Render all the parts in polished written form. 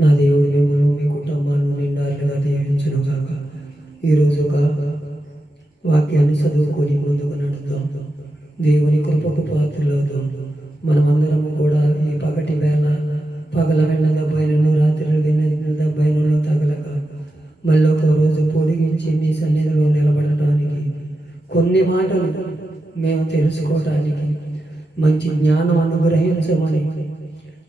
నా దేవుడు మిమ్మల్ని మీ కుటుంబాలను నిండారుగా దీవించును గాక. ఈరోజు ఒక వాక్యాన్ని చదువుకొని ముందుకు నడుద్దాం. దేవుని కృపకు పాత్రలవుదాం. మనమందరము కూడా ఈ పగటి వేళ పగల వెళ్ళ దెబ్బైనను రాత్రి దెబ్బైనను తగలక మళ్ళీ ఒక రోజు పొడిగించి మీ సన్నిధిలో నిలబడటానికి కొన్ని మాటలు మేము తెలుసుకోవటానికి మంచి జ్ఞానం అనుగ్రహించమని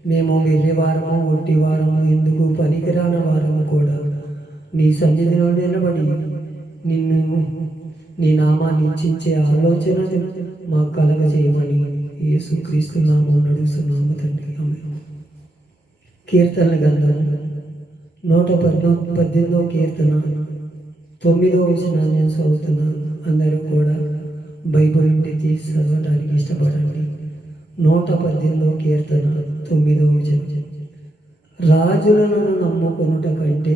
మేము వెళ్ళేవారము ఒట్టివారము ఎందుకు పనికిరాని వారము కూడా నీ సన్నిధిలో నిలబడి నిన్ను నీ నామాన్ని ఇచ్చించే ఆలోచన మాకు కలగజేయమని యేసుక్రీస్తు నామం నడుస్తున్నాము తండ్రి. కీర్తనల గ్రంథం 118వ కీర్తన 9వ వచనాన్ని నేను చదువుతున్నాను. అందరూ కూడా బైబిల్ నుండి తీసి చదవడానికి ఇష్టపడండి. 118వ కీర్తన 9వ వచనం. రాజులను నమ్ముకొనుట కంటే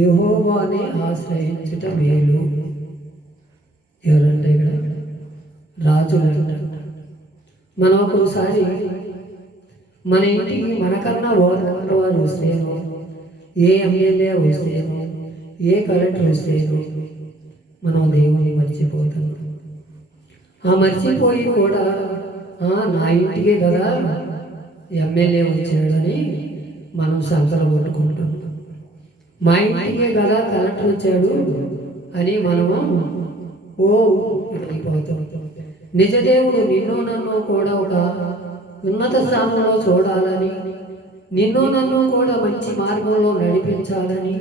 యెహోవానే ఆశ్రయించుట మేలు. ఎవరంటే ఇక్కడ రాజులు అంటారు. మనం ఒక్కోసారి మన ఇంటికి మనకన్నా ఓదకన్న వారు వస్తేనో, ఏ ఎమ్మెల్యే వస్తేనో, ఏ కలెక్టర్ వస్తేనో మనం దేవుని మర్చిపోతాం. ఆ మర్చిపోయి కూడా నా ఇంటికే కదా ఎమ్మెల్యే వచ్చాడని మనం సంకలం కొట్టుకుంటాం. మా ఇంటికే కదా కలెక్టర్ వచ్చాడు అని మనము వెళ్ళిపోతాం. నిజదేవుడు నిన్ను నన్ను కూడా ఒక ఉన్నత స్థానంలో చూడాలని, నిన్ను నన్ను కూడా మంచి మార్గంలో నడిపించాలని,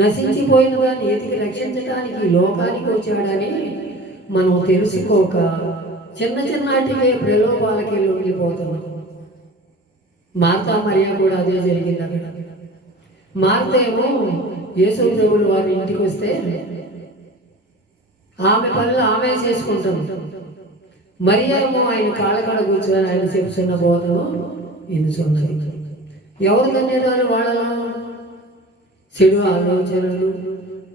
నశించిపోయిన దాన్ని ఎతికి రక్షించడానికి లోకానికి వచ్చాడని మనం తెలుసుకోక చిన్న చిన్నటివే ప్రలోభాలకి లొంగిపోతున్నాం. మార్తా మరియా కూడా అదే జరిగింది. అక్కడ మార్త ఏమో యేసు ప్రభువు వారి ఇంటికి వస్తే ఆమె పనులు ఆమె చేసుకుంటాం. మరియా ఏమో ఆయన కాళ్ళకాడ కూర్చొని ఆయన చెప్తున్న బోధను వినుచున్నది. ఎవరు కన్నేదాలు వాళ్ళలో చెడు ఆలోచనలు,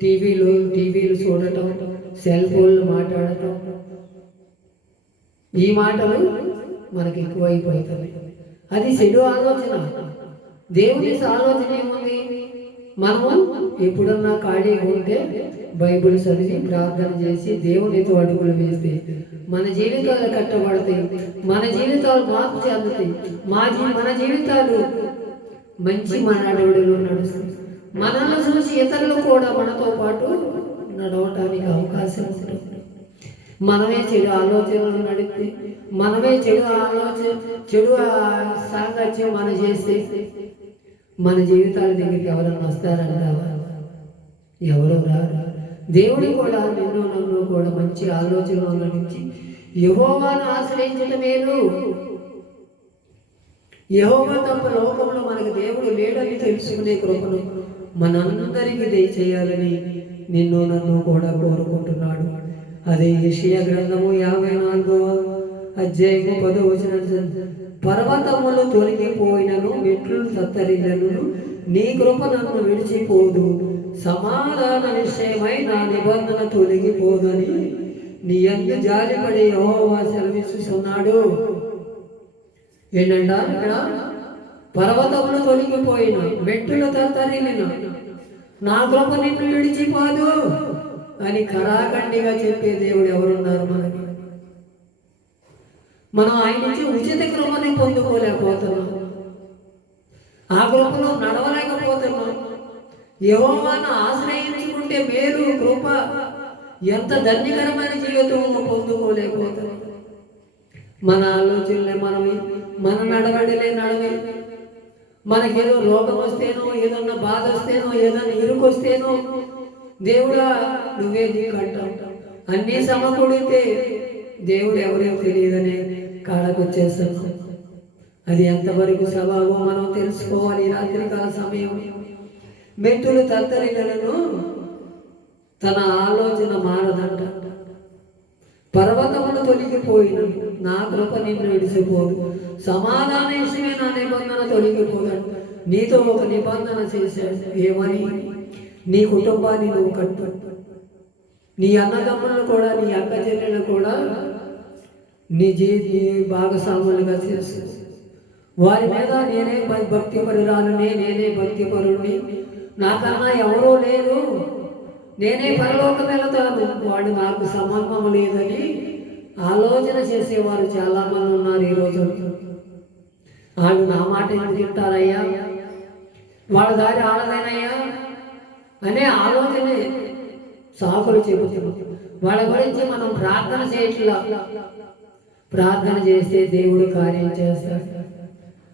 టీవీలు చూడటం, సెల్ ఫోన్లు మాట్లాడటం, ఈ మాటలు మనకి ఎక్కువైపోతాయి. అది చెడు ఆలోచన. దేవుని ఆలోచన ఏముంది? మనము ఎప్పుడన్నా ఖాళీగా ఉంటే బైబిల్ చదివి ప్రార్థన చేసి దేవునితో అడుగులు వేస్తే మన జీవితాలు కట్టబడతాయి, మన జీవితాలు మార్పు చెందుతాయి, మన జీవితాలు మంచి మన అడుగులు నడుస్తాయి. మనల్ని చూసి ఇతరులు కూడా మనతో పాటు నడవటానికి అవకాశం ఉంటుంది. మనమే చెడు ఆలోచనలు నడిపి, మనమే చెడు సాంగత్యం మనం చేస్తే మన జీవితాల దగ్గరికి ఎవరన్నా వస్తారంటావా? ఎవరు రారు. దేవుడు కూడా నిన్ను నన్ను కూడా మంచి ఆలోచనలు నడిచి యెహోవాను ఆశ్రయించటం మేలు. యెహోవా తప్ప లోకంలో మనకు దేవుడు లేడని తెలుసుకునే కృపను మనందరికీ దయచేయాలని నిన్ను నన్ను కూడా కోరుకుంటున్నాడు. అదే యెషయా గ్రంథము 54వ అధ్యాయము 10వ వచనం. పర్వతములు తొలగిపోయినను, మెట్లు తత్తరిల్లను, నీ కృప నన్ను విడిచిపోదు. సమాధాన నిశ్చయమై నా నిబంధన తొలగిపోదని నీ యందు జాలిపడి యెహోవా సెలవిస్తున్నాడు. ఏంటంట ఇక్కడ? పర్వతములు తొలగిపోయిన, మెట్టులు తత్తరిల్లిన, నా కృప నిన్ను విడిచిపోదు అని కరాఖండిగా చెప్పే దేవుడు ఎవరున్నారు మనకి? మనం ఆయన నుంచి ఉచిత కృపని పొందుకోలేకపోతున్నాం. ఆ కృపలో నడవలేకపోతున్నాం. యెహోవాను ఆశ్రయించుకుంటే మేలు కృప ఎంత ధన్యకరమైన జీవితం పొందుకోలేకపోతున్నాం. మన ఆలోచనలే మన నడవడిలే నడవే. మనకేదో రోగం వస్తేనో, ఏదన్నా బాధ వస్తేనో, ఏదన్నా ఇరుకు వస్తేనో దేవుడా నువ్వే దిక్కంటావు. అన్నీ సమకూడితే దేవుడు ఎవరో తెలియదనే కాడకు వచ్చేస్తాను. అది ఎంతవరకు స్వభావం మనం తెలుసుకోవాలి. రాత్రికాల సమయం మెట్టులు తత్తరిలను తన ఆలోచన మారదంట. పర్వతములు తొలగిపోయిన, నా కృప నిన్ను విడిచిపోదు. సమాధాన విషయమే నా నిబంధన తొలగిపోదంట. నీతో ఒక నిబంధన చేశాడు. ఏమని? నీ కుటుంబాన్ని నువ్వు కట్టు, నీ అన్నదమ్ములను కూడా, నీ అక్క చెల్లెలను కూడా నీ భాగస్వాములుగా చేసు. వారి మీద నేనే భక్తి పరురాలుని, నేనే భక్తి పరుడిని, నాకన్నా ఎవరూ లేరు, నేనే పరలోకం వెళతాను, వాడు నాకు సంబంధం లేదని ఆలోచన చేసేవారు చాలామంది ఉన్నారు ఈరోజు. వాళ్ళు నా మాట ఎందుకు తింటారయ్యా, వాళ్ళ దారి ఆడదేనయ్యా అనే ఆలోచనే సాకులు చెబుతున్నాం. వాళ్ళ గురించి మనం ప్రార్థన చేయట్లా. ప్రార్థన చేస్తే దేవుడు కార్యం చేస్తాడు.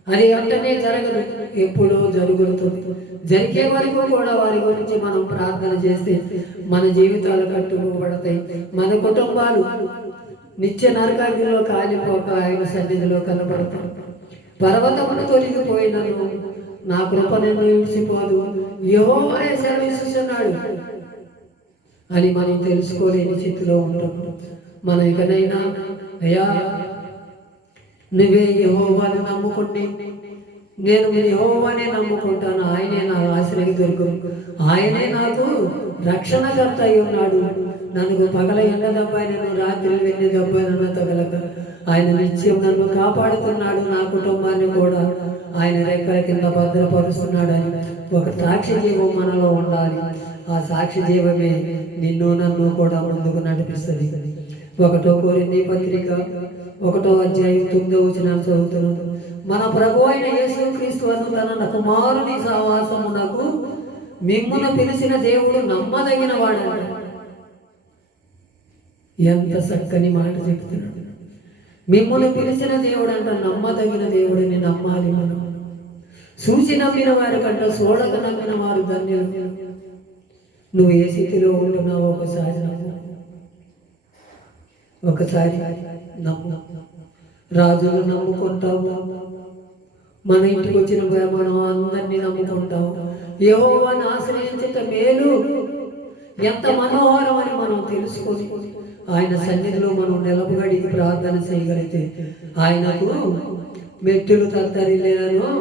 అది వెంటనే జరగదు, ఎప్పుడో జరుగుతుంది. జరిగే వరకు కూడా వారి గురించి మనం ప్రార్థన చేస్తే మన జీవితాలు కట్టుకోబడతాయి. మన కుటుంబాలు నిత్య నరకాగ్నిలో కాలిపోక ఆయన సన్నిధిలో కనబడతాం. పర్వతమును తొలగిపోయినను నా కృప నిన్ను విడిచిపోదు, యెహోవాయే సెలవిస్తున్నాడు అని మనం తెలుసుకోలేని స్థితిలో ఉంటాం. మనం ఇకనైనా అయ్యా నువ్వే యెహోవాను నమ్ముకుంటే, నేను యెహోవానే నమ్ముకుంటాను, ఆయనే నా ఆశ్రయ దుర్గం, ఆయనే నాకు రక్షణకర్త అయి ఉన్నాడు. నన్ను పగల ఎండ దెబ్బైనను, రాత్రి వెన్నె దెబ్బైనను తగలక ఆయన నిత్యం నన్ను కాపాడుతున్నాడు. నా కుటుంబాన్ని కూడా ఆయన రెక్కల కింద భద్రపరుస్తున్నాడని ఒక సాక్షి జీవం మనలో ఉండాలి. ఆ సాక్షి జీవమే నిన్ను నన్ను కూడా ముందుకు నడిపిస్తుంది. 1 కొరింథీ పత్రిక 1వ అధ్యాయం 9వ వచనం చదువుతున్నాను. మన ప్రభు అయిన యేసుక్రీస్తు అను తన కుమారుని సహవాసమునకు మిమ్మును పిలిచిన దేవుడు నమ్మదగిన వాడట. ఎంత చక్కని మాట చెప్తున్నాడు. మిమ్మును పిలిచిన దేవుడు అంట నమ్మదగిన దేవుడిని నమ్మాలి మనం. చూసి నమ్మిన వారి కంట చూడక నమ్మిన వారు ధన్యులు. నువ్వు ఏ స్థితిలో ఉంటున్నావు ఒకసారి నమ్ము. రాజులు నమ్ముకుంటావు, మన ఇంటికి వచ్చిన మనం అందరినీ నమ్ముకుంటావు. యెహోవాను ఆశ్రయించుట మేలు, ఎంత మనోహరం అని మనం తెలుసుకొని ఆయన సన్నిధిలో మనం నిలబడి ప్రార్థన చేయగలిగితే ఆయనకు మెట్టులు తత్తరిల్లేను,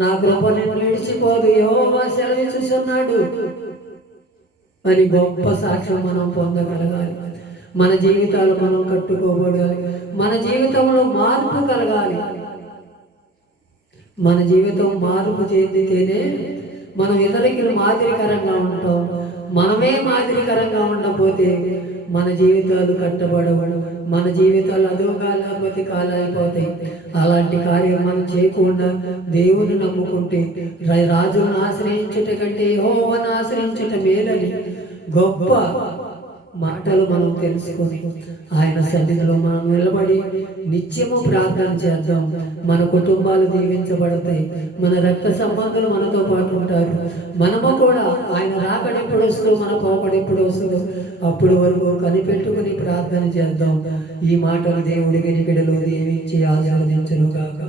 నా కృప నిన్ను విడిచిపోదు, యెహోవా సెలవిస్తున్నాడు అని గొప్ప సాక్ష్యం మనం పొందగలగాలి. మన జీవితాలు మనం కట్టుకోబడాలి. మన జీవితంలో మార్పు కలగాలి. మన జీవితం మార్పు చెందితేనే మనం ఇతరులకి మాదిరికరంగా ఉంటాం. మనమే మాదిరికరంగా ఉండకపోతే మన జీవితాలు కట్టబడవు. మన జీవితాలు అదో కాలేకపోతే కాలైపోతాయి. అలాంటి కార్యం మనం చేయకుండా దేవుని నమ్ముకుంటే, రాజును ఆశ్రయించుట కంటే యెహోవాను ఆశ్రయించుట మేలని గొప్ప మాటలు మనం తెలుసుకొని ఆయన సన్నిధిలో మనం నిలబడి నిత్యము ప్రార్థన చేద్దాం. మన కుటుంబాలు దీవించబడతాయి. మన రక్త సంబంధులు మనతో పాటు ఉంటారు. మనము కూడా ఆయన రాకడెప్పుడు వస్తూ మన పోకడెప్పుడు వస్తుందో అప్పుడు వరకు కనిపెట్టుకుని ప్రార్థన చేద్దాం. ఈ మాటలు దేవుడి వెనుకడిలో దీవించి ఆశీర్వదించును గాక.